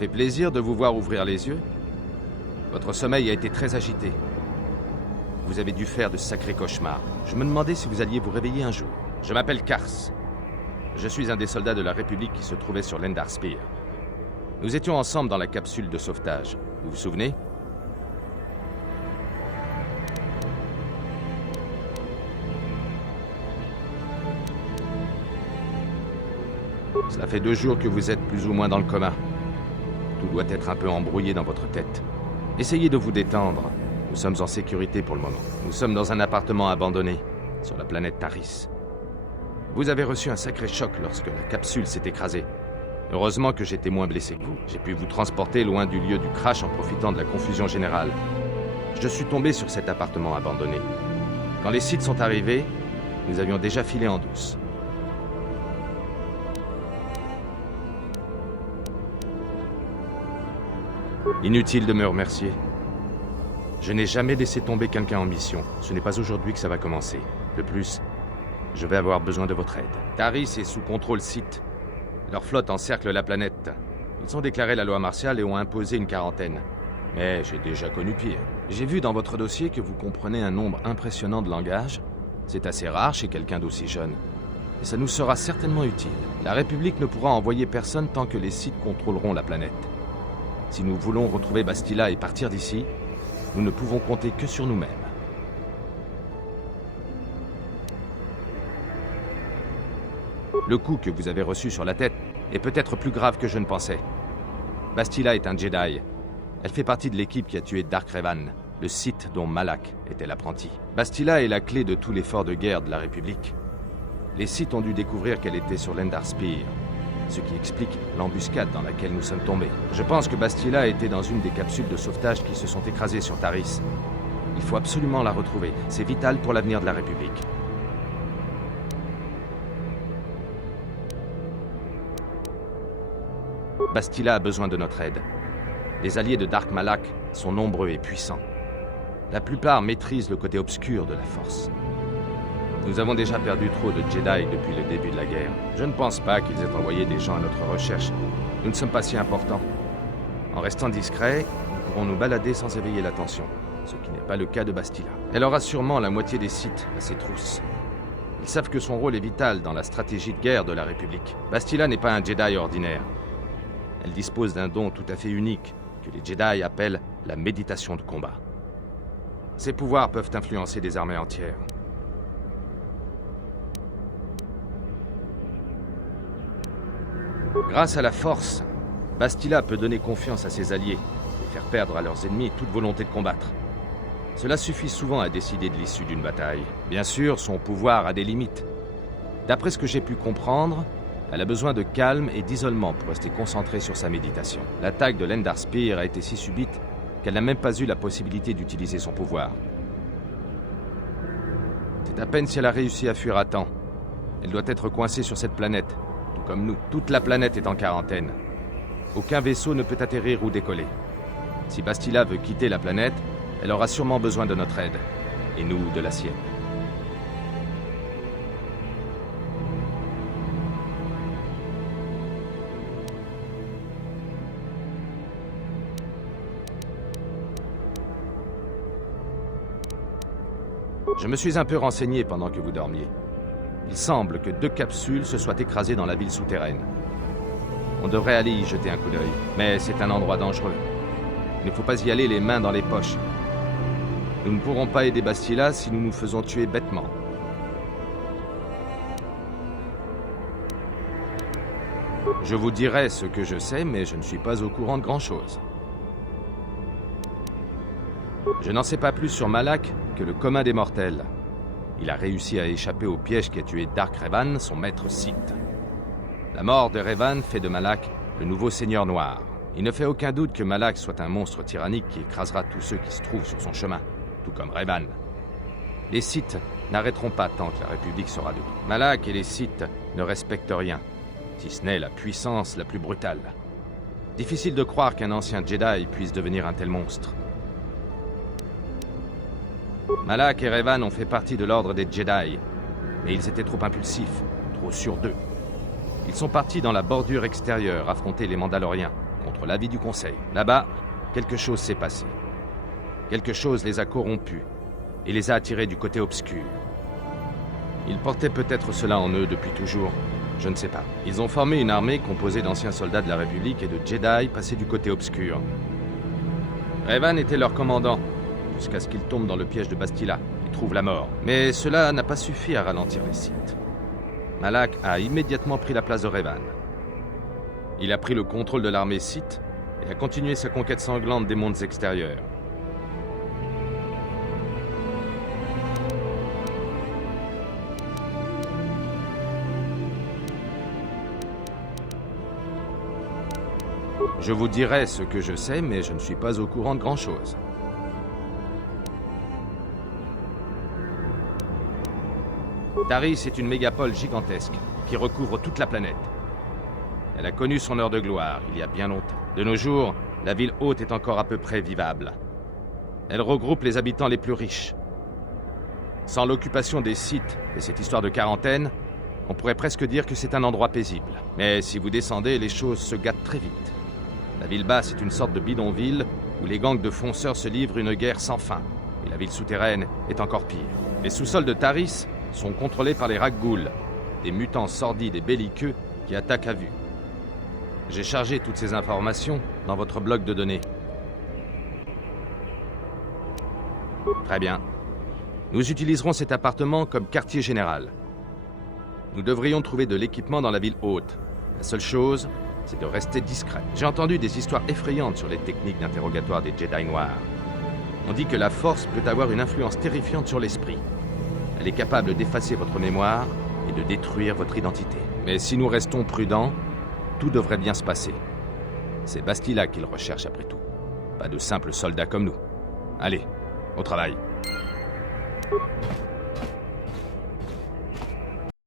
fait plaisir de vous voir ouvrir les yeux. Votre sommeil a été très agité. Vous avez dû faire de sacrés cauchemars. Je me demandais si vous alliez vous réveiller un jour. Je m'appelle Kars. Je suis un des soldats de la République qui se trouvait sur l'Endar Spear. Nous étions ensemble dans la capsule de sauvetage. Vous vous souvenez? Cela fait 2 jours que vous êtes plus ou moins dans le coma. Tout doit être un peu embrouillé dans votre tête. Essayez de vous détendre. Nous sommes en sécurité pour le moment. Nous sommes dans un appartement abandonné, sur la planète Taris. Vous avez reçu un sacré choc lorsque la capsule s'est écrasée. Heureusement que j'étais moins blessé que vous. J'ai pu vous transporter loin du lieu du crash en profitant de la confusion générale. Je suis tombé sur cet appartement abandonné. Quand les Sith sont arrivés, nous avions déjà filé en douce. Inutile de me remercier. Je n'ai jamais laissé tomber quelqu'un en mission. Ce n'est pas aujourd'hui que ça va commencer. De plus, je vais avoir besoin de votre aide. Taris est sous contrôle Sith. Leur flotte encercle la planète. Ils ont déclaré la loi martiale et ont imposé une quarantaine. Mais j'ai déjà connu pire. J'ai vu dans votre dossier que vous comprenez un nombre impressionnant de langages. C'est assez rare chez quelqu'un d'aussi jeune. Et ça nous sera certainement utile. La République ne pourra envoyer personne tant que les Sith contrôleront la planète. Si nous voulons retrouver Bastila et partir d'ici, nous ne pouvons compter que sur nous-mêmes. Le coup que vous avez reçu sur la tête est peut-être plus grave que je ne pensais. Bastila est un Jedi. Elle fait partie de l'équipe qui a tué Dark Revan, le Sith dont Malak était l'apprenti. Bastila est la clé de tout l'effort de guerre de la République. Les Sith ont dû découvrir qu'elle était sur l'Endar Spear, ce qui explique l'embuscade dans laquelle nous sommes tombés. Je pense que Bastila était dans une des capsules de sauvetage qui se sont écrasées sur Taris. Il faut absolument la retrouver. C'est vital pour l'avenir de la République. Bastila a besoin de notre aide. Les alliés de Dark Malak sont nombreux et puissants. La plupart maîtrisent le côté obscur de la Force. Nous avons déjà perdu trop de Jedi depuis le début de la guerre. Je ne pense pas qu'ils aient envoyé des gens à notre recherche. Nous ne sommes pas si importants. En restant discrets, nous pourrons nous balader sans éveiller l'attention, ce qui n'est pas le cas de Bastila. Elle aura sûrement la moitié des Sith à ses trousses. Ils savent que son rôle est vital dans la stratégie de guerre de la République. Bastila n'est pas un Jedi ordinaire. Elle dispose d'un don tout à fait unique que les Jedi appellent la méditation de combat. Ses pouvoirs peuvent influencer des armées entières. Grâce à la Force, Bastila peut donner confiance à ses alliés et faire perdre à leurs ennemis toute volonté de combattre. Cela suffit souvent à décider de l'issue d'une bataille. Bien sûr, son pouvoir a des limites. D'après ce que j'ai pu comprendre, elle a besoin de calme et d'isolement pour rester concentrée sur sa méditation. L'attaque de l'Endar Spear a été si subite qu'elle n'a même pas eu la possibilité d'utiliser son pouvoir. C'est à peine si elle a réussi à fuir à temps. Elle doit être coincée sur cette planète. Tout comme nous, toute la planète est en quarantaine. Aucun vaisseau ne peut atterrir ou décoller. Si Bastila veut quitter la planète, elle aura sûrement besoin de notre aide, et nous de la sienne. Je me suis un peu renseigné pendant que vous dormiez. Il semble que 2 capsules se soient écrasées dans la ville souterraine. On devrait aller y jeter un coup d'œil, mais c'est un endroit dangereux. Il ne faut pas y aller les mains dans les poches. Nous ne pourrons pas aider Bastila si nous nous faisons tuer bêtement. Je vous dirai ce que je sais, mais je ne suis pas au courant de grand-chose. Je n'en sais pas plus sur Malak que le commun des mortels. Il a réussi à échapper au piège qui a tué Dark Revan, son maître Sith. La mort de Revan fait de Malak le nouveau Seigneur Noir. Il ne fait aucun doute que Malak soit un monstre tyrannique qui écrasera tous ceux qui se trouvent sur son chemin, tout comme Revan. Les Sith n'arrêteront pas tant que la République sera debout. Malak et les Sith ne respectent rien, si ce n'est la puissance la plus brutale. Difficile de croire qu'un ancien Jedi puisse devenir un tel monstre. Malak et Revan ont fait partie de l'ordre des Jedi, mais ils étaient trop impulsifs, trop sûrs d'eux. Ils sont partis dans la bordure extérieure affronter les Mandaloriens. contre l'avis du Conseil. Là-bas, quelque chose s'est passé. Quelque chose les a corrompus et les a attirés du côté obscur. Ils portaient peut-être cela en eux depuis toujours, je ne sais pas. Ils ont formé une armée composée d'anciens soldats de la République et de Jedi passés du côté obscur. Revan était leur commandant, jusqu'à ce qu'ils tombent dans le piège de Bastila et trouvent la mort. Mais cela n'a pas suffi à ralentir les Sith. Malak a immédiatement pris la place de Revan. Il a pris le contrôle de l'armée Sith et a continué sa conquête sanglante des mondes extérieurs. Je vous dirai ce que je sais, mais je ne suis pas au courant de grand-chose. Taris est une mégapole gigantesque qui recouvre toute la planète. Elle a connu son heure de gloire il y a bien longtemps. De nos jours, la ville haute est encore à peu près vivable. Elle regroupe les habitants les plus riches. Sans l'occupation des Sith et cette histoire de quarantaine, on pourrait presque dire que c'est un endroit paisible. Mais si vous descendez, les choses se gâtent très vite. La ville basse est une sorte de bidonville où les gangs de fonceurs se livrent une guerre sans fin. Et la ville souterraine est encore pire. Les sous-sols de Taris sont contrôlés par les Rakghouls, des mutants sordides et belliqueux qui attaquent à vue. J'ai chargé toutes ces informations dans votre bloc de données. Très bien. Nous utiliserons cet appartement comme quartier général. Nous devrions trouver de l'équipement dans la ville haute. La seule chose, c'est de rester discret. J'ai entendu des histoires effrayantes sur les techniques d'interrogatoire des Jedi Noirs. On dit que la Force peut avoir une influence terrifiante sur l'esprit. Elle est capable d'effacer votre mémoire et de détruire votre identité. Mais si nous restons prudents, tout devrait bien se passer. C'est Bastila qu'ils recherchent après tout. Pas de simples soldats comme nous. Allez, au travail.